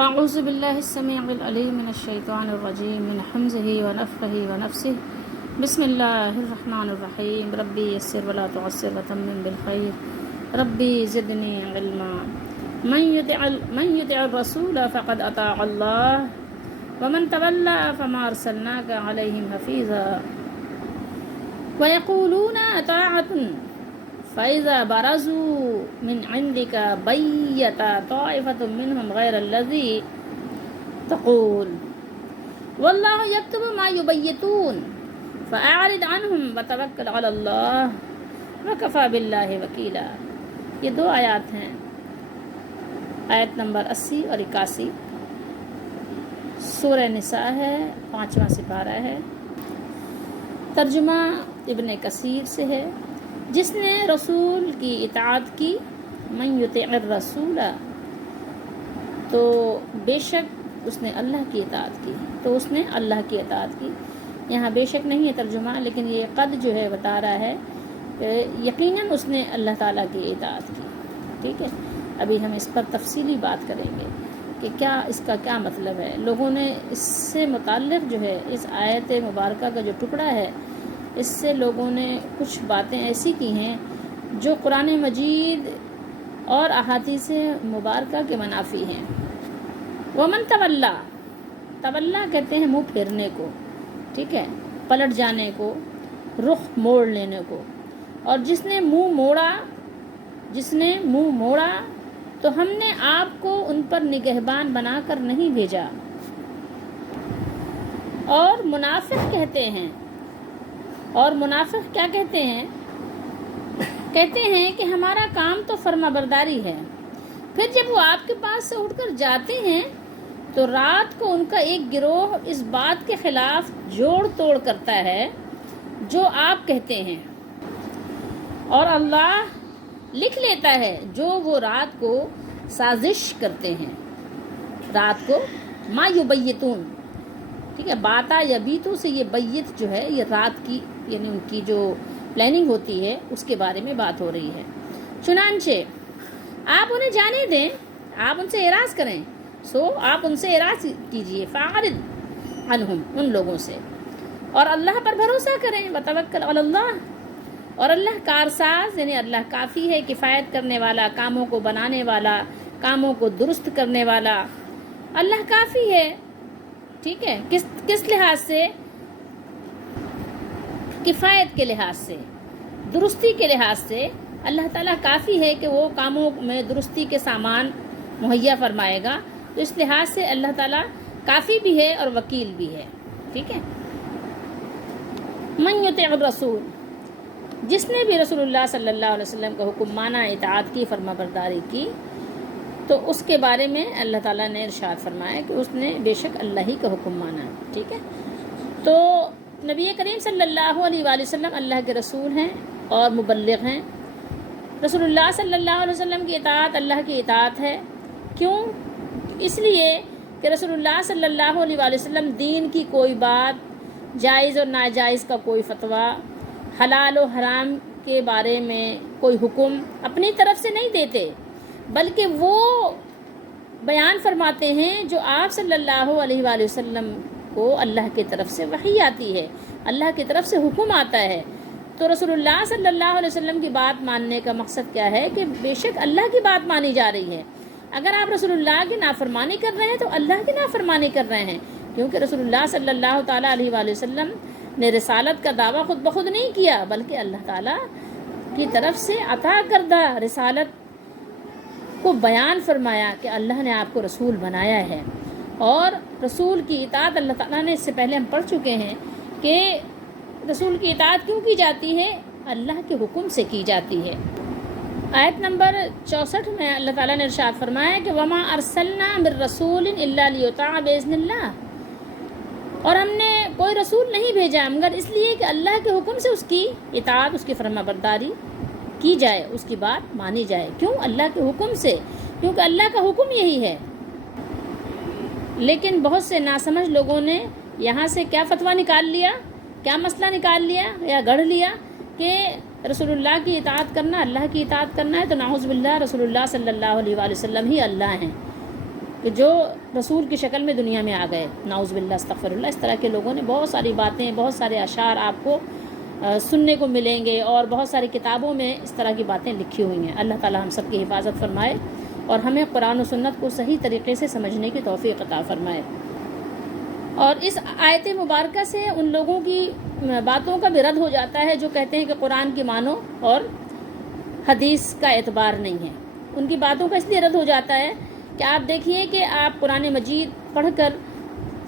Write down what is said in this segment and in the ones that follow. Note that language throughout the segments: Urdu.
اعوذ باللہ السمیع العلیم من الشیطان الرجیم من حمزہ ونفخہ ونفسہ بسم اللہ الرحمن الرحیم ربی یسر ولا تعسر وتمم بالخیر ربی زدنی علما من یطع الرسول فقد اطاع اللہ ومن تولی فما ارسلناک علیہم حفیظا ویقولون اطاعۃ فَإِذَا بَرَزُوا مِنْ عِنْدِكَ بَيَّتَ طَائِفَةٌ مِّنْهُمْ غَيْرَ الَّذِي تَقُولُ وَاللَّهُ يَكْتُبُ مَا يُبَيِّتُونَ فَأَعْرِضْ عَنْهُمْ وَتَوَكَّلْ عَلَى اللَّهِ وَكَفَى بِاللَّهِ وَكِيلًا۔ یہ دو آیات ہیں، آیت نمبر 80 اور 81، سورہ نساء ہے، 5واں سپارہ ہے۔ ترجمہ ابن کثیر سے ہے، جس نے رسول کی اطاعت کی، من یطع الرسول، تو بے شک اس نے اللہ کی اطاعت کی، تو اس نے اللہ کی اطاعت کی۔ یہاں بے شک نہیں ہے ترجمہ، لیکن یہ قد جو ہے بتا رہا ہے یقیناً اس نے اللہ تعالیٰ کی اطاعت کی۔ ٹھیک ہے، ابھی ہم اس پر تفصیلی بات کریں گے کہ کیا اس کا کیا مطلب ہے۔ لوگوں نے اس سے متعلق جو ہے اس آیت مبارکہ کا جو ٹکڑا ہے، اس سے لوگوں نے کچھ باتیں ایسی کی ہیں جو قرآن مجید اور احادیث مبارکہ کے منافی ہیں۔ ومن تولی، تولی کہتے ہیں منہ پھیرنے کو، ٹھیک ہے، پلٹ جانے کو، رخ موڑ لینے کو۔ اور جس نے منہ موڑا تو ہم نے آپ کو ان پر نگہبان بنا کر نہیں بھیجا۔ اور منافق کہتے ہیں، اور منافق کیا کہتے ہیں؟ کہتے ہیں کہ ہمارا کام تو فرما برداری ہے، پھر جب وہ آپ کے پاس سے اٹھ کر جاتے ہیں تو رات کو ان کا ایک گروہ اس بات کے خلاف جوڑ توڑ کرتا ہے جو آپ کہتے ہیں، اور اللہ لکھ لیتا ہے جو وہ رات کو سازش کرتے ہیں۔ رات کو ما یبیتون، ٹھیک ہے، باتا یبیتو سے یہ بیت جو ہے یہ رات کی، یعنی ان کی جو پلاننگ ہوتی ہے اس کے بارے میں بات ہو رہی ہے۔ چنانچہ آپ انہیں جانے دیں، آپ ان سے اعراض کریں، آپ ان سے اعراض کیجئے، فاعرض عنہم، ان لوگوں سے، اور اللہ پر بھروسہ کریں، وتوکل علی اللہ، اور اللہ کارساز یعنی اللہ کافی ہے، کفایت کرنے والا، کاموں کو بنانے والا، کاموں کو درست کرنے والا، اللہ کافی ہے۔ ٹھیک ہے، کس لحاظ سے؟ کفایت کے لحاظ سے، درستی کے لحاظ سے اللہ تعالیٰ کافی ہے کہ وہ کاموں میں درستی کے سامان مہیا فرمائے گا، تو اس لحاظ سے اللہ تعالیٰ کافی بھی ہے اور وکیل بھی ہے۔ ٹھیک ہے، من یطع الرسول، جس نے بھی رسول اللہ صلی اللہ علیہ وسلم کا حکم مانا، اطاعت کی، فرما برداری کی، تو اس کے بارے میں اللہ تعالیٰ نے ارشاد فرمایا کہ اس نے بے شک اللہ ہی کا حکم مانا۔ ٹھیک ہے، تو نبی کریم صلی اللہ علیہ وآلہ وسلم اللہ کے رسول ہیں اور مبلغ ہیں۔ رسول اللہ صلی اللہ علیہ وسلم کی اطاعت اللہ کی اطاعت ہے۔ کیوں؟ اس لیے کہ رسول اللہ صلی اللہ علیہ وآلہ وسلم دین کی کوئی بات، جائز اور ناجائز کا کوئی فتویٰ، حلال و حرام کے بارے میں کوئی حکم اپنی طرف سے نہیں دیتے، بلکہ وہ بیان فرماتے ہیں جو آپ صلی اللہ علیہ وآلہ وسلم کو اللہ کی طرف سے وحی آتی ہے، اللہ کی طرف سے حکم آتا ہے۔ تو رسول اللہ صلی اللہ علیہ وسلم کی بات ماننے کا مقصد کیا ہے کہ بے شک اللہ کی بات مانی جا رہی ہے۔ اگر آپ رسول اللہ کی نافرمانی کر رہے ہیں تو اللہ کی نافرمانی کر رہے ہیں، کیونکہ رسول اللہ صلی اللہ تعالیٰ علیہ وآلہ وسلم نے رسالت کا دعویٰ خود بخود نہیں کیا، بلکہ اللہ تعالیٰ کی طرف سے عطا کردہ رسالت کو بیان فرمایا کہ اللہ نے آپ کو رسول بنایا ہے۔ اور رسول کی اطاعت اللہ تعالیٰ نے، اس سے پہلے ہم پڑھ چکے ہیں کہ رسول کی اطاعت کیوں کی جاتی ہے؟ اللہ کے حکم سے کی جاتی ہے۔ آیت نمبر 64 میں اللہ تعالیٰ نے ارشاد فرمایا کہ وما ارسلنا من رسول الا لیطاع باذن اللہ، اور ہم نے کوئی رسول نہیں بھیجا مگر اس لیے کہ اللہ کے حکم سے اس کی اطاعت، اس کی فرما برداری کی جائے، اس کی بات مانی جائے۔ کیوں؟ اللہ کے حکم سے، کیونکہ اللہ کا حکم یہی ہے۔ لیکن بہت سے ناسمجھ لوگوں نے یہاں سے کیا فتویٰ نکال لیا، کیا مسئلہ نکال لیا یا گڑھ لیا کہ رسول اللہ کی اطاعت کرنا، اللہ کی اطاعت کرنا ہے، تو نعوذ باللہ رسول اللہ صلی اللہ علیہ وآلہ وسلم ہی اللہ ہیں۔ کہ جو رسول کی شکل میں دنیا میں آ گئے، نعوذ باللہ استغفر اللہ، اس طرح کے لوگوں نے بہت ساری باتیں، بہت سارے اشعار آپ کو سننے کو ملیں گے، اور بہت ساری کتابوں میں اس طرح کی باتیں لکھی ہوئی ہیں۔ اللہ تعالی ہم سب کی حفاظت فرمائے اور ہمیں قرآن و سنت کو صحیح طریقے سے سمجھنے کی توفیق عطا فرمائے۔ اور اس آیت مبارکہ سے ان لوگوں کی باتوں کا بھی رد ہو جاتا ہے جو کہتے ہیں کہ قرآن کی مانو اور حدیث کا اعتبار نہیں ہے۔ ان کی باتوں کا اس لیے رد ہو جاتا ہے کہ آپ دیکھیے کہ آپ قرآن مجید پڑھ کر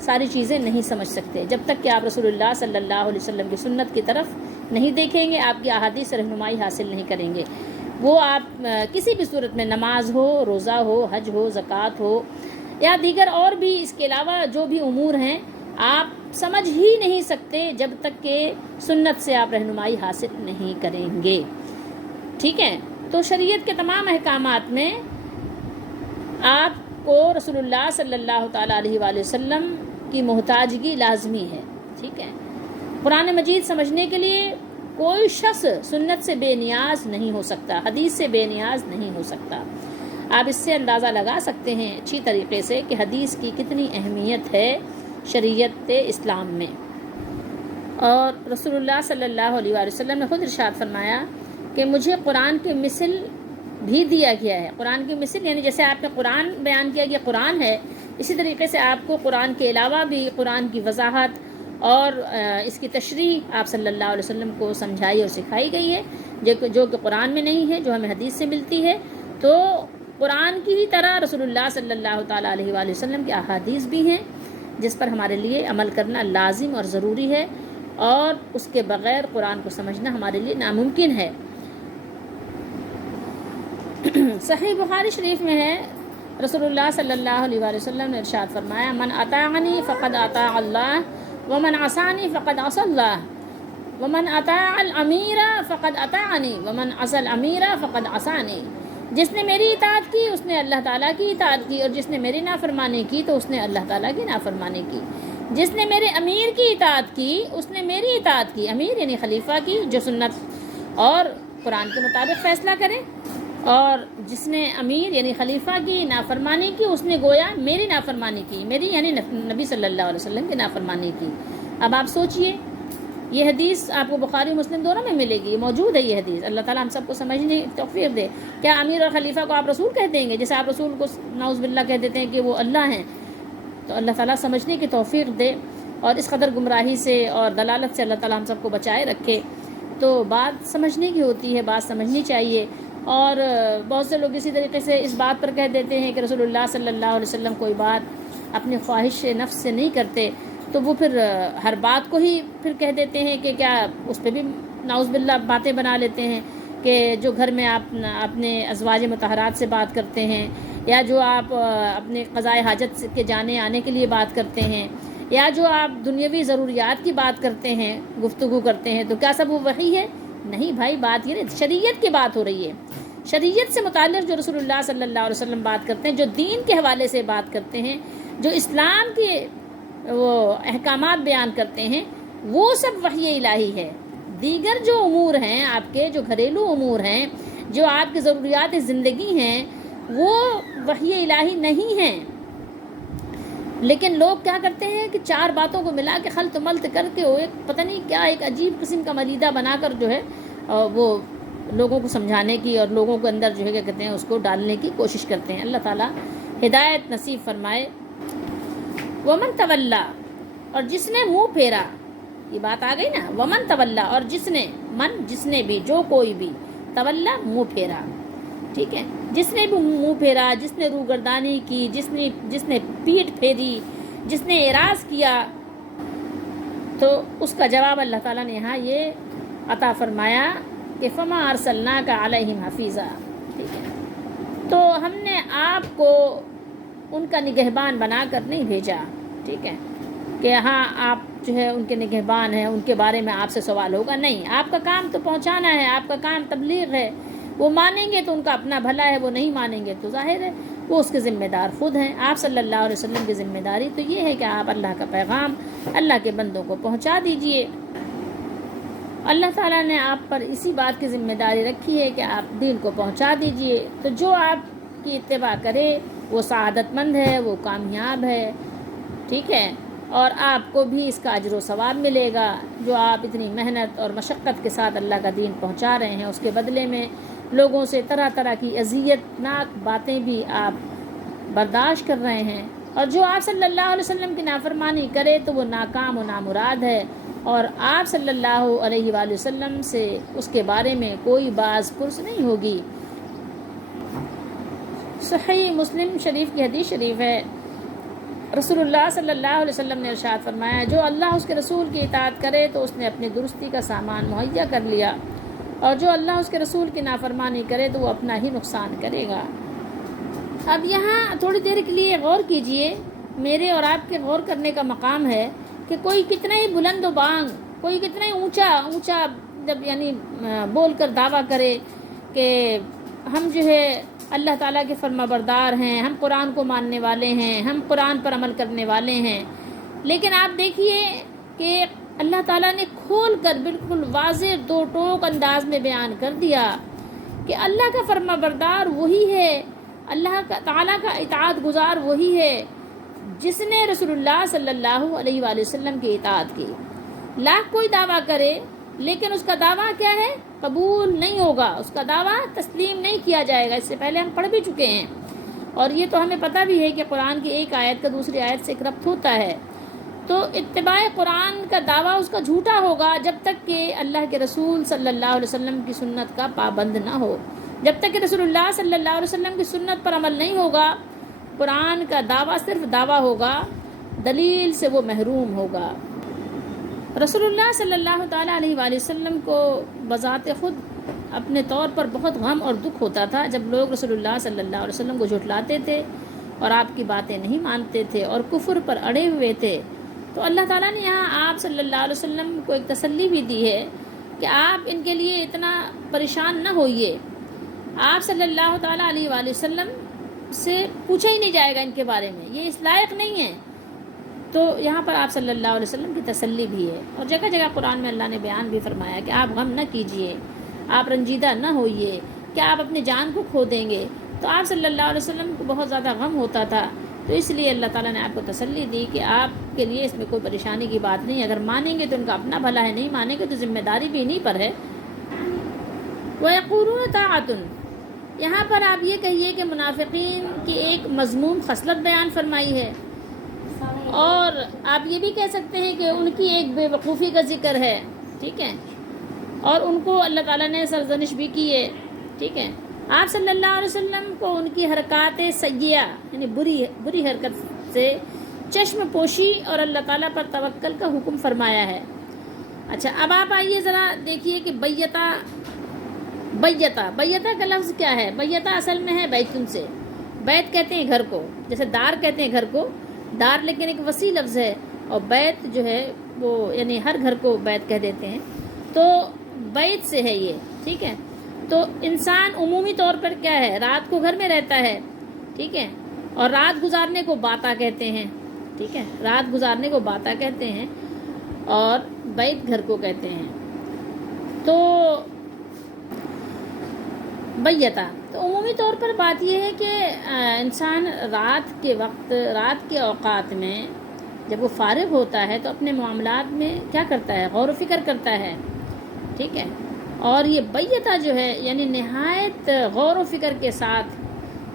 ساری چیزیں نہیں سمجھ سکتے جب تک کہ آپ رسول اللہ صلی اللہ علیہ وسلم کی سنت کی طرف نہیں دیکھیں گے، آپ کی احادیث سے رہنمائی حاصل نہیں کریں گے۔ وہ آپ کسی بھی صورت میں، نماز ہو، روزہ ہو، حج ہو، زکوٰۃ ہو، یا دیگر اور بھی اس کے علاوہ جو بھی امور ہیں، آپ سمجھ ہی نہیں سکتے جب تک کہ سنت سے آپ رہنمائی حاصل نہیں کریں گے۔ ٹھیک ہے، تو شریعت کے تمام احکامات میں آپ کو رسول اللہ صلی اللہ تعالیٰ علیہ وآلہ وسلم کی محتاجگی لازمی ہے۔ ٹھیک ہے، قرآن مجید سمجھنے کے لیے کوئی شخص سنت سے بے نیاز نہیں ہو سکتا، حدیث سے بے نیاز نہیں ہو سکتا۔ آپ اس سے اندازہ لگا سکتے ہیں اچھی طریقے سے کہ حدیث کی کتنی اہمیت ہے شریعت اسلام میں۔ اور رسول اللہ صلی اللہ علیہ وآلہ وسلم نے خود ارشاد فرمایا کہ مجھے قرآن کے مثل بھی دیا گیا ہے۔ قرآن کی مثل یعنی جیسے آپ نے قرآن بیان کیا کہ قرآن ہے، اسی طریقے سے آپ کو قرآن کے علاوہ بھی قرآن کی وضاحت اور اس کی تشریح آپ صلی اللہ علیہ وسلم کو سمجھائی اور سکھائی گئی ہے، جو کہ قرآن میں نہیں ہے، جو ہمیں حدیث سے ملتی ہے۔ تو قرآن کی ہی طرح رسول اللہ صلی اللہ تعالیٰ علیہ وآلہ وسلم کی احادیث بھی ہیں جس پر ہمارے لیے عمل کرنا لازم اور ضروری ہے، اور اس کے بغیر قرآن کو سمجھنا ہمارے لیے ناممکن ہے۔ صحیح بخاری شریف میں ہے، رسول اللہ صلی اللہ علیہ وآلہ وسلم نے ارشاد فرمایا، من اطاعنی فقد اطاع اللہ ومن عصانی فقد عصى اللہ ومن اطاع الامیر فقد اطاعنی ومن عصى الامیر فقد عصانی۔ جس نے میری اطاعت کی اس نے اللہ تعالیٰ کی اطاعت کی، اور جس نے میری نافرمانی کی تو اس نے اللہ تعالیٰ کی نافرمانی کی۔ جس نے میرے امیر کی اطاعت کی اس نے میری اطاعت کی، امیر یعنی خلیفہ کی، جو سنت اور قرآن کے مطابق فیصلہ کرے، اور جس نے امیر یعنی خلیفہ کی نافرمانی کی اس نے گویا میری نافرمانی کی، میری یعنی نبی صلی اللہ علیہ وسلم کی نافرمانی کی۔ اب آپ سوچئے، یہ حدیث آپ کو بخاری مسلم دونوں میں ملے گی، موجود ہے یہ حدیث۔ اللہ تعالیٰ ہم سب کو سمجھنے توفیق دے۔ کیا امیر اور خلیفہ کو آپ رسول کہہ دیں گے؟ جیسے آپ رسول کو نعوذ باللہ کہہ دیتے ہیں کہ وہ اللہ ہیں، تو اللہ تعالیٰ سمجھنے کی توفیق دے اور اس قدر گمراہی سے اور دلالت سے اللہ تعالیٰ ہم سب کو بچائے رکھے۔ تو بات سمجھنے کی ہوتی ہے، بات سمجھنی چاہیے۔ اور بہت سے لوگ اسی طریقے سے اس بات پر کہہ دیتے ہیں کہ رسول اللہ صلی اللہ علیہ وسلم کوئی بات اپنی خواہش نفس سے نہیں کرتے، تو وہ پھر ہر بات کو ہی پھر کہہ دیتے ہیں کہ کیا اس پہ بھی نعوذ باللہ باتیں بنا لیتے ہیں کہ جو گھر میں آپ اپنے ازواج مطہرات سے بات کرتے ہیں، یا جو آپ اپنے قضائے حاجت کے جانے آنے کے لیے بات کرتے ہیں، یا جو آپ دنیاوی ضروریات کی بات کرتے ہیں، گفتگو کرتے ہیں، تو کیا سب وہ وحی ہے؟ نہیں بھائی، بات یہ نہیں، شریعت کی بات ہو رہی ہے۔ شریعت سے متعلق جو رسول اللہ صلی اللہ علیہ وسلم بات کرتے ہیں، جو دین کے حوالے سے بات کرتے ہیں، جو اسلام کے وہ احکامات بیان کرتے ہیں، وہ سب وحی الہی ہے۔ دیگر جو امور ہیں آپ کے، جو گھریلو امور ہیں، جو آپ کی ضروریات زندگی ہیں، وہ وحی الہی نہیں ہیں۔ لیکن لوگ کیا کرتے ہیں کہ چار باتوں کو ملا کے خلط ملط کر کے وہ ایک پتہ نہیں کیا ایک عجیب قسم کا ملیدہ بنا کر جو ہے وہ لوگوں کو سمجھانے کی اور لوگوں کے اندر جو ہے کیا کہتے ہیں اس کو ڈالنے کی کوشش کرتے ہیں۔ اللہ تعالیٰ ہدایت نصیب فرمائے۔ ومن تولا، اور جس نے منہ پھیرا، یہ بات آ گئی نا، ومن تولا، اور جس نے بھی، جو کوئی بھی، تولا منہ پھیرا، ٹھیک ہے، جس نے بھی منہ پھیرا، جس نے روگردانی کی، جس نے پیٹھ پھیری، جس نے اعراض کیا، تو اس کا جواب اللہ تعالیٰ نے یہاں یہ عطا فرمایا کہ فما ارسلناک علیہم حفیظا، ٹھیک ہے، تو ہم نے آپ کو ان کا نگہبان بنا کر نہیں بھیجا، ٹھیک ہے، کہ ہاں آپ جو ہے ان کے نگہبان ہیں، ان کے بارے میں آپ سے سوال ہوگا، نہیں، آپ کا کام تو پہنچانا ہے، آپ کا کام تبلیغ ہے۔ وہ مانیں گے تو ان کا اپنا بھلا ہے، وہ نہیں مانیں گے تو ظاہر ہے وہ اس کے ذمہ دار خود ہیں۔ آپ صلی اللہ علیہ وسلم کی ذمہ داری تو یہ ہے کہ آپ اللہ کا پیغام اللہ کے بندوں کو پہنچا دیجئے۔ اللہ تعالیٰ نے آپ پر اسی بات کی ذمہ داری رکھی ہے کہ آپ دین کو پہنچا دیجئے۔ تو جو آپ کی اتباع کرے وہ سعادت مند ہے، وہ کامیاب ہے، ٹھیک ہے، اور آپ کو بھی اس کا اجر و ثواب ملے گا جو آپ اتنی محنت اور مشقت کے ساتھ اللہ کا دین پہنچا رہے ہیں۔ اس کے بدلے میں لوگوں سے طرح طرح کی اذیت ناک باتیں بھی آپ برداشت کر رہے ہیں، اور جو آپ صلی اللہ علیہ وسلم کی نافرمانی کرے تو وہ ناکام و نامراد ہے، اور آپ صلی اللہ علیہ وآلہ وسلم سے اس کے بارے میں کوئی باز پرس نہیں ہوگی۔ صحیح مسلم شریف کی حدیث شریف ہے، رسول اللہ صلی اللہ علیہ وسلم نے ارشاد فرمایا، جو اللہ اس کے رسول کی اطاعت کرے تو اس نے اپنی درستی کا سامان مہیا کر لیا، اور جو اللہ اس کے رسول کی نافرمانی کرے تو وہ اپنا ہی نقصان کرے گا۔ اب یہاں تھوڑی دیر کے لیے غور کیجئے، میرے اور آپ کے غور کرنے کا مقام ہے کہ کوئی کتنا ہی بلند و بانگ، کوئی کتنا ہی اونچا جب یعنی بول کر دعویٰ کرے کہ ہم جو ہے اللہ تعالیٰ کے فرما بردار ہیں، ہم قرآن کو ماننے والے ہیں، ہم قرآن پر عمل کرنے والے ہیں، لیکن آپ دیکھیے کہ اللہ تعالیٰ نے کھول کر بالکل واضح دو ٹوک انداز میں بیان کر دیا کہ اللہ کا فرما بردار وہی ہے، اللہ تعالیٰ کا اطاعت گزار وہی ہے جس نے رسول اللہ صلی اللہ علیہ وآلہ وسلم کی اطاعت کی۔ لاکھ کوئی دعویٰ کرے لیکن اس کا دعویٰ کیا ہے؟ قبول نہیں ہوگا، اس کا دعویٰ تسلیم نہیں کیا جائے گا۔ اس سے پہلے ہم پڑھ بھی چکے ہیں، اور یہ تو ہمیں پتہ بھی ہے کہ قرآن کی ایک آیت کا دوسری آیت سے ایک ربط ہوتا ہے۔ تو اتباع قرآن کا دعویٰ اس کا جھوٹا ہوگا جب تک کہ اللہ کے رسول صلی اللہ علیہ وسلم کی سنت کا پابند نہ ہو، جب تک کہ رسول اللہ صلی اللہ علیہ وسلم کی سنت پر عمل نہیں ہوگا۔ قرآن کا دعویٰ صرف دعویٰ ہوگا، دلیل سے وہ محروم ہوگا۔ رسول اللہ صلی اللہ تعالیٰ علیہ وآلہ وسلم کو بذات خود اپنے طور پر بہت غم اور دکھ ہوتا تھا جب لوگ رسول اللہ صلی اللہ علیہ وسلم کو جھٹلاتے تھے اور آپ کی باتیں نہیں مانتے تھے اور کفر پر اڑے ہوئے تھے۔ تو اللہ تعالیٰ نے یہاں آپ صلی اللہ علیہ وسلم کو ایک تسلی بھی دی ہے کہ آپ ان کے لیے اتنا پریشان نہ ہوئیے، آپ صلی اللہ تعالیٰ علیہ وآلہ وسلم سے پوچھا ہی نہیں جائے گا ان کے بارے میں، یہ اس لائق نہیں ہے۔ تو یہاں پر آپ صلی اللہ علیہ وسلم کی تسلی بھی ہے، اور جگہ جگہ قرآن میں اللہ نے بیان بھی فرمایا کہ آپ غم نہ کیجئے، آپ رنجیدہ نہ ہوئیے کہ آپ اپنی جان کو کھو دیں گے۔ تو آپ صلی اللہ علیہ وسلم کو بہت زیادہ غم ہوتا تھا، تو اس لیے اللہ تعالیٰ نے آپ کو تسلی دی کہ آپ کے لیے اس میں کوئی پریشانی کی بات نہیں، اگر مانیں گے تو ان کا اپنا بھلا ہے، نہیں مانیں گے تو ذمہ داری بھی انہیں پر ہے۔ وَيَقُولُونَ طَاعَةٌ، یہاں پر آپ یہ کہیے کہ منافقین کی ایک مذموم خصلت بیان فرمائی ہے، اور آپ یہ بھی کہہ سکتے ہیں کہ ان کی ایک بے وقوفی کا ذکر ہے، ٹھیک ہے، اور ان کو اللہ تعالیٰ نے سرزنش بھی کی ہے، ٹھیک ہے۔ آپ صلی اللہ علیہ وسلم کو ان کی حرکات سیئہ یعنی بری حرکت سے چشم پوشی اور اللہ تعالیٰ پر توکل کا حکم فرمایا ہے۔ اچھا، اب آپ آئیے ذرا دیکھیے کہ بیتہ کا لفظ کیا ہے؟ بیتہ اصل میں ہے بیتن سے، بیت کہتے ہیں گھر کو، جیسے دار کہتے ہیں گھر کو، دار لیکن ایک وسیع لفظ ہے، اور بیت جو ہے وہ یعنی ہر گھر کو بیت کہہ دیتے ہیں، تو بیت سے ہے یہ، ٹھیک ہے۔ تو انسان عمومی طور پر کیا ہے؟ رات کو گھر میں رہتا ہے، ٹھیک ہے، اور رات گزارنے کو باتا کہتے ہیں، ٹھیک ہے، رات گزارنے کو باتا کہتے ہیں، اور بیت گھر کو کہتے ہیں۔ تو بیتہ تو عمومی طور پر بات یہ ہے کہ انسان رات کے وقت، رات کے اوقات میں جب وہ فارغ ہوتا ہے تو اپنے معاملات میں کیا کرتا ہے؟ غور و فکر کرتا ہے، ٹھیک ہے، اور یہ بیتہ جو ہے یعنی نہایت غور و فکر کے ساتھ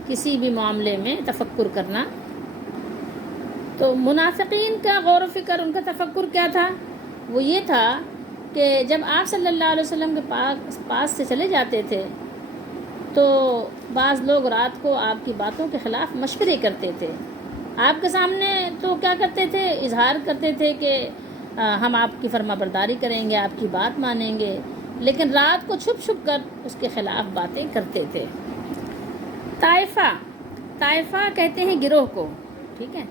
کسی بھی معاملے میں تفکر کرنا۔ تو منافقین کا غور و فکر، ان کا تفکر کیا تھا؟ وہ یہ تھا کہ جب آپ صلی اللہ علیہ وسلم کے پاس سے چلے جاتے تھے تو بعض لوگ رات کو آپ کی باتوں کے خلاف مشورے کرتے تھے، آپ کے سامنے تو کیا کرتے تھے؟ اظہار کرتے تھے کہ ہم آپ کی فرما برداری کریں گے، آپ کی بات مانیں گے، لیکن رات کو چھپ چھپ کر اس کے خلاف باتیں کرتے تھے۔ طائفہ کہتے ہیں گروہ کو، ٹھیک ہے،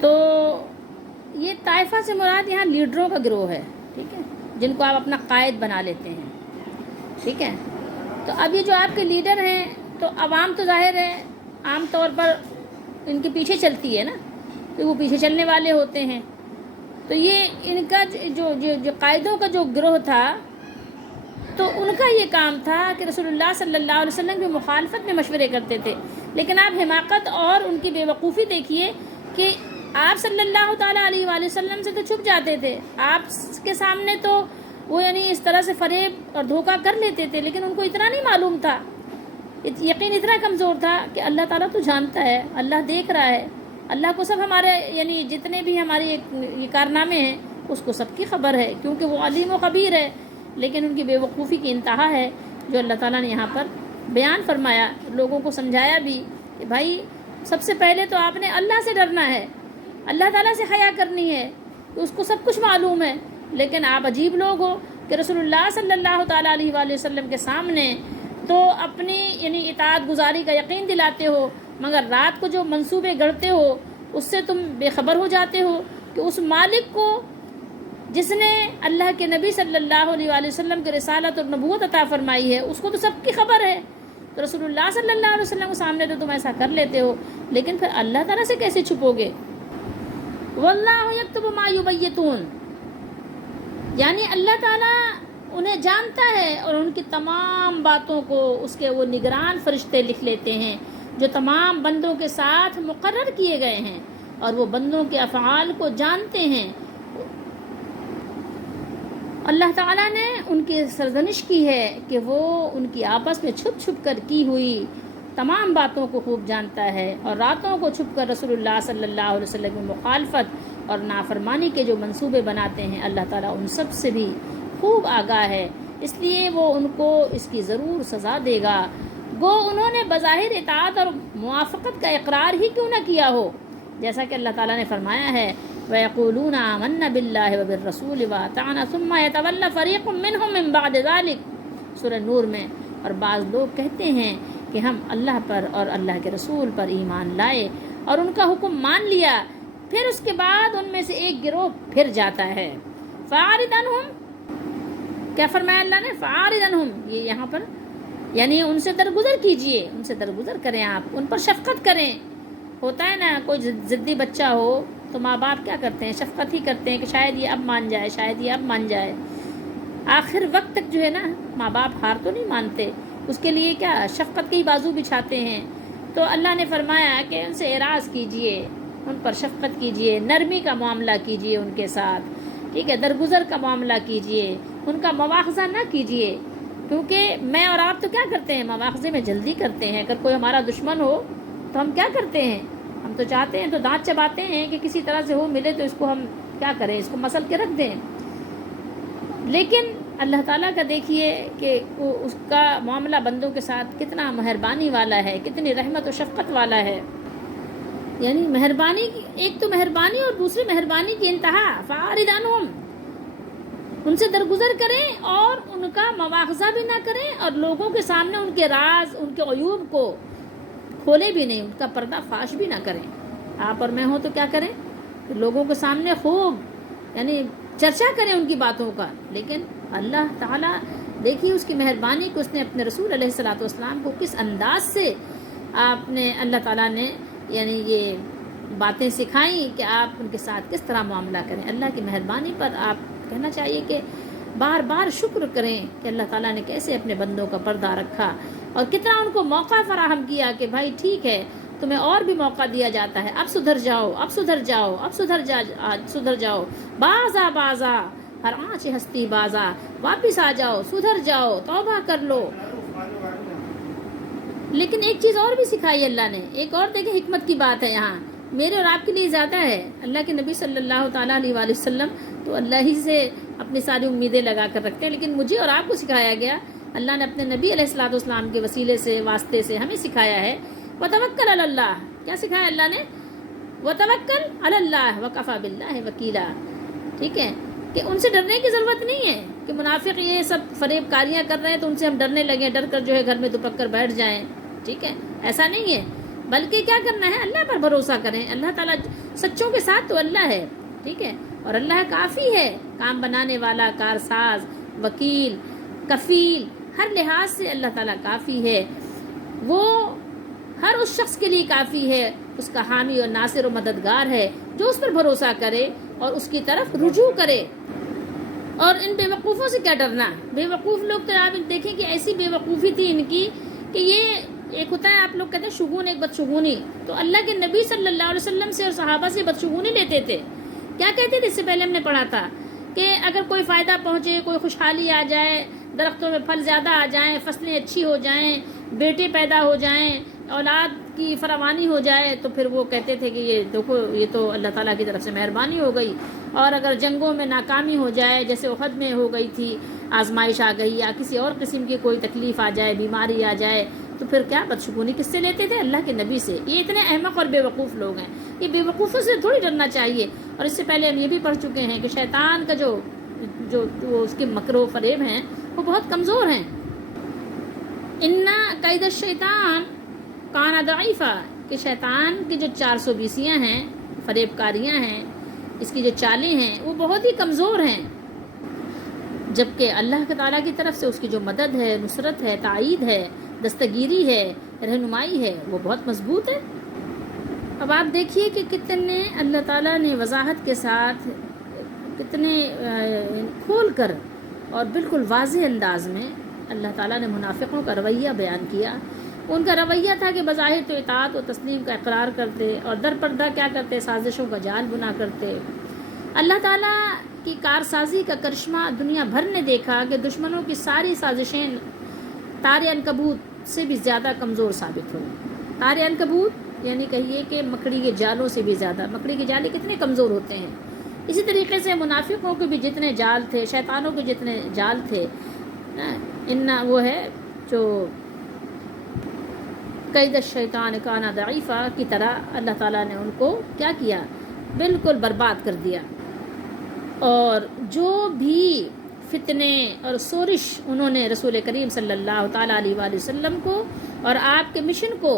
تو یہ طائفہ سے مراد یہاں لیڈروں کا گروہ ہے، ٹھیک ہے، جن کو آپ اپنا قائد بنا لیتے ہیں، ٹھیک ہے۔ تو اب یہ جو آپ کے لیڈر ہیں تو عوام تو ظاہر ہے عام طور پر ان کے پیچھے چلتی ہے نا، تو وہ پیچھے چلنے والے ہوتے ہیں۔ تو یہ ان کا جو قائدوں کا جو گروہ تھا، تو ان کا یہ کام تھا کہ رسول اللہ صلی اللہ علیہ وسلم کی مخالفت میں مشورے کرتے تھے. لیکن آپ حماقت اور ان کی بے وقوفی دیکھیے کہ آپ صلی اللہ تعالیٰ علیہ وآلہ وسلم سے تو چھپ جاتے تھے، آپ کے سامنے تو وہ یعنی اس طرح سے فریب اور دھوکہ کر لیتے تھے، لیکن ان کو اتنا نہیں معلوم تھا، یقین اتنا کمزور تھا کہ اللہ تعالیٰ تو جانتا ہے، اللہ دیکھ رہا ہے، اللہ کو سب ہمارے یعنی جتنے بھی ہمارے یہ کارنامے ہیں اس کو سب کی خبر ہے، کیونکہ وہ علیم و خبیر ہے. لیکن ان کی بے وقوفی کی انتہا ہے جو اللہ تعالیٰ نے یہاں پر بیان فرمایا، لوگوں کو سمجھایا بھی کہ بھائی سب سے پہلے تو آپ نے اللہ سے ڈرنا ہے، اللہ تعالیٰ سے حیا کرنی ہے، کہ اس کو سب کچھ معلوم ہے. لیکن آپ عجیب لوگ ہو کہ رسول اللہ صلی اللہ تعالیٰ علیہ وآلہ وسلم کے سامنے تو اپنی یعنی اطاعت گزاری کا یقین دلاتے ہو، مگر رات کو جو منصوبے گڑھتے ہو اس سے تم بے خبر ہو جاتے ہو کہ اس مالک کو جس نے اللہ کے نبی صلی اللہ علیہ وآلہ وسلم کی رسالت اور نبوت عطا فرمائی ہے اس کو تو سب کی خبر ہے. تو رسول اللہ صلی اللہ علیہ وسلم کے سامنے تو تم ایسا کر لیتے ہو، لیکن پھر اللہ تعالیٰ سے کیسے چھپو گے؟ واللہ یکتب ما یبیتون، یعنی اللہ تعالیٰ انہیں جانتا ہے اور ان کی تمام باتوں کو اس کے وہ نگران فرشتے لکھ لیتے ہیں جو تمام بندوں کے ساتھ مقرر کیے گئے ہیں، اور وہ بندوں کے افعال کو جانتے ہیں. اللہ تعالیٰ نے ان کی سرزنش کی ہے کہ وہ ان کی آپس میں چھپ چھپ کر کی ہوئی تمام باتوں کو خوب جانتا ہے، اور راتوں کو چھپ کر رسول اللہ صلی اللہ علیہ وسلم کی مخالفت اور نافرمانی کے جو منصوبے بناتے ہیں اللہ تعالیٰ ان سب سے بھی خوب آگاہ ہے. اس لیے وہ ان کو اس کی ضرور سزا دے گا، گو انہوں نے بظاہر اطاعت اور موافقت کا اقرار ہی کیوں نہ کیا ہو، جیسا کہ اللہ تعالیٰ نے فرمایا ہے وَيَقُولُونَ آمَنَّا بِاللَّهِ وَبِالرَّسُولِ وَأَطَعْنَا ثُمَّ يَتَوَلَّ فَرِيقٌ مِّنْهُم مِّن بَعْدِ ذَلِكَ، سورہ نور میں. اور بعض لوگ کہتے ہیں کہ ہم اللہ پر اور اللہ کے رسول پر ایمان لائے اور ان کا حکم مان لیا، پھر اس کے بعد ان میں سے ایک گروہ پھر جاتا ہے. فَأَعْرِضْ عَنْهُمْ، کیا فرمایا اللہ نے؟ فَأَعْرِضْ عَنْهُمْ، یہ یہاں پر یعنی ان سے درگزر کیجئے، ان سے درگزر کریں، آپ ان پر شفقت کریں. ہوتا ہے نا کوئی ضدی بچہ ہو تو ماں باپ کیا کرتے ہیں؟ شفقت ہی کرتے ہیں کہ شاید یہ اب مان جائے، شاید یہ اب مان جائے. آخر وقت تک جو ہے نا ماں باپ ہار تو نہیں مانتے، اس کے لیے کیا شفقت کی بازو بچھاتے ہیں. تو اللہ نے فرمایا کہ ان سے اعراض کیجئے، ان پر شفقت کیجئے، نرمی کا معاملہ کیجئے ان کے ساتھ، ٹھیک ہے، درگزر کا معاملہ کیجئے، ان کا مواخذہ نہ کیجئے. کیونکہ میں اور آپ تو کیا کرتے ہیں؟ مواخذے میں جلدی کرتے ہیں. اگر کوئی ہمارا دشمن ہو تو ہم کیا کرتے ہیں؟ ہم تو چاہتے ہیں تو دانت چباتے ہیں کہ کسی طرح سے ہو ملے تو اس کو ہم کیا کریں، اس کو مسل کے رکھ دیں. لیکن اللہ تعالیٰ کا دیکھیے کہ اس کا معاملہ بندوں کے ساتھ کتنا مہربانی والا ہے، کتنی رحمت و شفقت والا ہے. یعنی مہربانی، ایک تو مہربانی اور دوسری مہربانی کی انتہا. فَأَعْرِضْ عَنْهُمْ، ان سے درگزر کریں اور ان کا مواخذہ بھی نہ کریں، اور لوگوں کے سامنے ان کے راز، ان کے عیوب کو کھولے بھی نہیں، ان کا پردہ فاش بھی نہ کریں. آپ اور میں ہوں تو کیا کریں؟ لوگوں کے سامنے خوب یعنی چرچا کریں ان کی باتوں کا. لیکن اللہ تعالیٰ دیکھیے اس کی مہربانی کو، اس نے اپنے رسول علیہ الصلوۃ والسلام کو کس انداز سے آپ نے اللہ تعالیٰ نے یعنی یہ باتیں سکھائیں کہ آپ ان کے ساتھ کس طرح معاملہ کریں. اللہ کی مہربانی پر آپ کہنا چاہیے کہ بار بار شکر کریں کہ اللہ تعالیٰ نے کیسے اپنے بندوں کا پردہ رکھا اور کتنا ان کو موقع فراہم کیا کہ بھائی ٹھیک ہے تمہیں اور بھی موقع دیا جاتا ہے، اب سدھر جاؤ، اب سدھر جاؤ، اب سدھر جاؤ، بازا بازا ہر آنچ ہستی بازا، واپس آ جاؤ، سدھر جاؤ، توبہ کر لو. لیکن ایک چیز اور بھی سکھائی اللہ نے، ایک اور دیکھیں حکمت کی بات ہے یہاں، میرے اور آپ کے لیے زیادہ ہے. اللہ کے نبی صلی اللہ تعالیٰ علیہ وآلہ وسلم تو اللہ ہی سے اپنی ساری امیدیں لگا کر رکھتے ہیں، لیکن مجھے اور آپ کو سکھایا گیا، اللہ نے اپنے نبی علیہ الصلوۃ والسلام کے وسیلے سے، واسطے سے ہمیں سکھایا ہے وتوکل علی اللہ. کیا سکھایا اللہ نے؟ وتوکل علی اللہ وکفی باللہ وکیلا. ٹھیک ہے کہ ان سے ڈرنے کی ضرورت نہیں ہے کہ منافق یہ سب فریب کاریاں کر رہے ہیں تو ان سے ہم ڈرنے لگیں، ڈر کر جو ہے گھر میں دپک کر بیٹھ جائیں. ٹھیک ہے، ایسا نہیں ہے، بلکہ کیا کرنا ہے؟ اللہ پر بھروسہ کریں. اللہ تعالیٰ سچوں کے ساتھ تو اللہ ہے، ٹھیک ہے، اور اللہ کافی ہے، کام بنانے والا، کارساز، وکیل، کفیل، ہر لحاظ سے اللہ تعالیٰ کافی ہے. وہ ہر اس شخص کے لیے کافی ہے، اس کا حامی اور ناصر و مددگار ہے جو اس پر بھروسہ کرے اور اس کی طرف رجوع کرے. اور ان بیوقوفوں سے کیا ڈرنا ہے؟ بیوقوف لوگ تو آپ دیکھیں کہ ایسی بیوقوفی تھی ان کی کہ یہ ایک ہوتا ہے، آپ لوگ کہتے ہیں شگون، ایک بدشگونی، تو اللہ کے نبی صلی اللہ علیہ وسلم سے اور صحابہ سے بدشگونی لیتے تھے. کیا کہتے تھے؟ اس سے پہلے ہم نے پڑھا تھا کہ اگر کوئی فائدہ پہنچے، کوئی خوشحالی آ جائے، درختوں میں پھل زیادہ آ جائیں، فصلیں اچھی ہو جائیں، بیٹے پیدا ہو جائیں، اولاد کی فراوانی ہو جائے، تو پھر وہ کہتے تھے کہ یہ دیکھو یہ تو اللہ تعالیٰ کی طرف سے مہربانی ہو گئی. اور اگر جنگوں میں ناکامی ہو جائے، جیسے احد میں ہو گئی تھی، آزمائش آ گئی، یا کسی اور قسم کی کوئی تکلیف آ جائے، بیماری آ جائے، تو پھر کیا بدشگونی کس سے لیتے تھے؟ اللہ کے نبی سے. یہ اتنے احمق اور بیوقوف لوگ ہیں. یہ بیوقوفوں سے تھوڑی ڈرنا چاہیے. اور اس سے پہلے ہم یہ بھی پڑھ چکے ہیں کہ شیطان کا جو اس کے مکر و فریب ہیں وہ بہت کمزور ہیں. انا قید الشیطان کان ضعیفا، کہ شیطان کی جو 420 ہیں، فریب کاریاں ہیں، اس کی جو چالیں ہیں وہ بہت ہی کمزور ہیں، جبکہ اللہ تعالیٰ کی طرف سے اس کی جو مدد ہے، نصرت ہے، تائید ہے، دستگیری ہے، رہنمائی ہے، وہ بہت مضبوط ہے. اب آپ دیکھیے کہ کتنے اللہ تعالیٰ نے وضاحت کے ساتھ، کتنے کھول کر اور بالکل واضح انداز میں اللہ تعالیٰ نے منافقوں کا رویہ بیان کیا. ان کا رویہ تھا کہ بظاہر تو اطاعت و تسلیم کا اقرار کرتے، اور در پردہ کیا کرتے؟ سازشوں کا جال بنا کرتے. اللہ تعالیٰ کی کارسازی کا کرشمہ دنیا بھر نے دیکھا کہ دشمنوں کی ساری سازشیں تار عنکبوت سے بھی زیادہ کمزور ثابت ہوئی. تار عنکبوت یعنی کہیے کہ مکڑی کے جالوں سے بھی زیادہ. مکڑی کے جالے کتنے کمزور ہوتے ہیں. اسی طریقے سے منافقوں کے بھی جتنے جال تھے، شیطانوں کے جتنے جال تھے، وہ ہے جو قید الشیطان کان ضعیفا کی طرح اللہ تعالیٰ نے ان کو کیا کیا؟ بالکل برباد کر دیا. اور جو بھی فتنے اور سورش انہوں نے رسول کریم صلی اللہ تعالیٰ علیہ وآلہ وسلم کو اور آپ کے مشن کو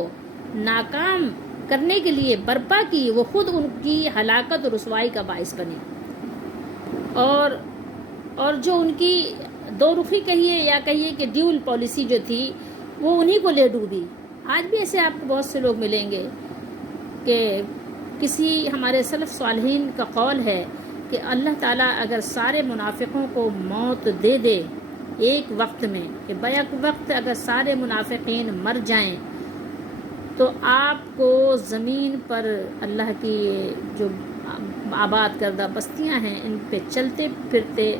ناکام کرنے کے لیے برپا کی، وہ خود ان کی ہلاکت اور رسوائی کا باعث بنے. اور جو ان کی دو رخی کہیے یا کہیے کہ ڈیول پالیسی جو تھی، وہ انہی کو لے ڈوبی. آج بھی ایسے آپ کو بہت سے لوگ ملیں گے کہ کسی ہمارے سلف صالحین کا قول ہے کہ اللہ تعالیٰ اگر سارے منافقوں کو موت دے دے ایک وقت میں، کہ بیک وقت اگر سارے منافقین مر جائیں، تو آپ کو زمین پر اللہ کی جو آباد کردہ بستیاں ہیں ان پہ چلتے پھرتے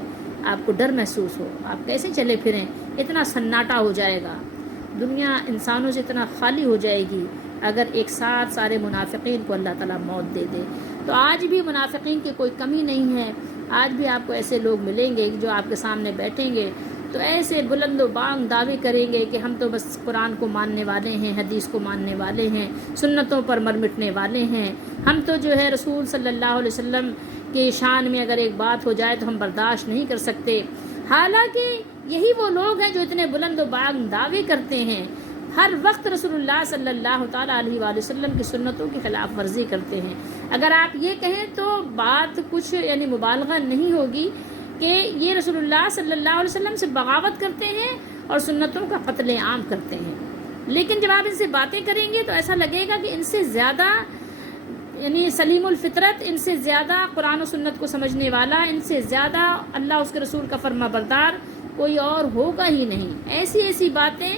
آپ کو ڈر محسوس ہو. آپ کیسے چلے پھریں؟ اتنا سناٹا ہو جائے گا، دنیا انسانوں سے اتنا خالی ہو جائے گی اگر ایک ساتھ سارے منافقین کو اللہ تعالیٰ موت دے دے. تو آج بھی منافقین کی کوئی کمی نہیں ہے. آج بھی آپ کو ایسے لوگ ملیں گے جو آپ کے سامنے بیٹھیں گے تو ایسے بلند و بانگ دعوے کریں گے کہ ہم تو بس قرآن کو ماننے والے ہیں، حدیث کو ماننے والے ہیں، سنتوں پر مر مٹنے والے ہیں. ہم تو جو ہے رسول صلی اللہ علیہ وسلم کی شان میں اگر ایک بات ہو جائے تو ہم برداشت نہیں کر سکتے. حالانکہ یہی وہ لوگ ہیں جو اتنے بلند و بانگ دعوے کرتے ہیں، ہر وقت رسول اللہ صلی اللہ تعالیٰ علیہ وآلہ وسلم کی سنتوں کی خلاف ورزی کرتے ہیں. اگر آپ یہ کہیں تو بات کچھ یعنی مبالغہ نہیں ہوگی کہ یہ رسول اللہ صلی اللہ علیہ وسلم سے بغاوت کرتے ہیں اور سنتوں کا قتل عام کرتے ہیں. لیکن جب آپ ان سے باتیں کریں گے تو ایسا لگے گا کہ ان سے زیادہ یعنی سلیم الفطرت، ان سے زیادہ قرآن و سنت کو سمجھنے والا، ان سے زیادہ اللہ اس کے رسول کا فرما بردار کوئی اور ہوگا ہی نہیں. ایسی ایسی باتیں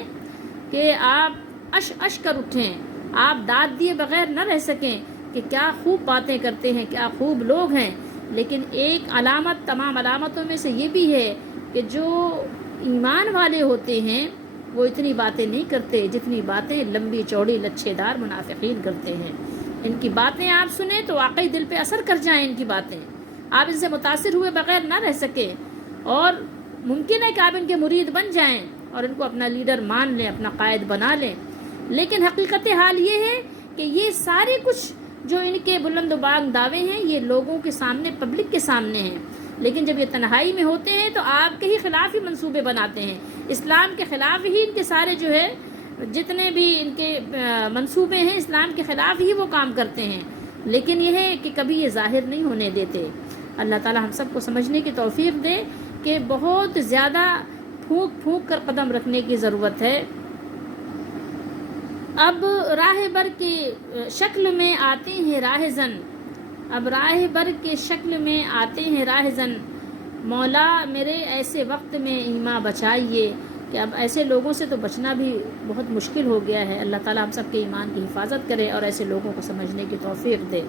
کہ آپ اش کر اٹھیں، آپ داد دیے بغیر نہ رہ سکیں کہ کیا خوب باتیں کرتے ہیں، کیا خوب لوگ ہیں. لیکن ایک علامت تمام علامتوں میں سے یہ بھی ہے کہ جو ایمان والے ہوتے ہیں وہ اتنی باتیں نہیں کرتے جتنی باتیں لمبی چوڑی لچھے دار منافقین کرتے ہیں. ان کی باتیں آپ سنیں تو واقعی دل پہ اثر کر جائیں. ان کی باتیں آپ ان سے متاثر ہوئے بغیر نہ رہ سکیں، اور ممکن ہے کہ آپ ان کے مرید بن جائیں اور ان کو اپنا لیڈر مان لیں، اپنا قائد بنا لیں. لیکن حقیقت حال یہ ہے کہ یہ سارے کچھ جو ان کے بلند و بانگ دعوے ہیں یہ لوگوں کے سامنے، پبلک کے سامنے ہیں. لیکن جب یہ تنہائی میں ہوتے ہیں تو آپ کے ہی خلاف ہی منصوبے بناتے ہیں، اسلام کے خلاف ہی ان کے سارے جو ہے جتنے بھی ان کے منصوبے ہیں اسلام کے خلاف ہی وہ کام کرتے ہیں. لیکن یہ ہے کہ کبھی یہ ظاہر نہیں ہونے دیتے. اللہ تعالی ہم سب کو سمجھنے کی توفیق دے کہ بہت زیادہ پھونک پھونک کر قدم رکھنے کی ضرورت ہے. اب راہ بر کی شکل میں آتے ہیں راہ زن، اب راہ بر کے شکل میں آتے ہیں راہ زن، مولا میرے ایسے وقت میں ایمان بچائیے کہ اب ایسے لوگوں سے تو بچنا بھی بہت مشکل ہو گیا ہے. اللہ تعالیٰ ہم سب کے ایمان کی حفاظت کرے اور ایسے لوگوں کو سمجھنے کی توفیق دے.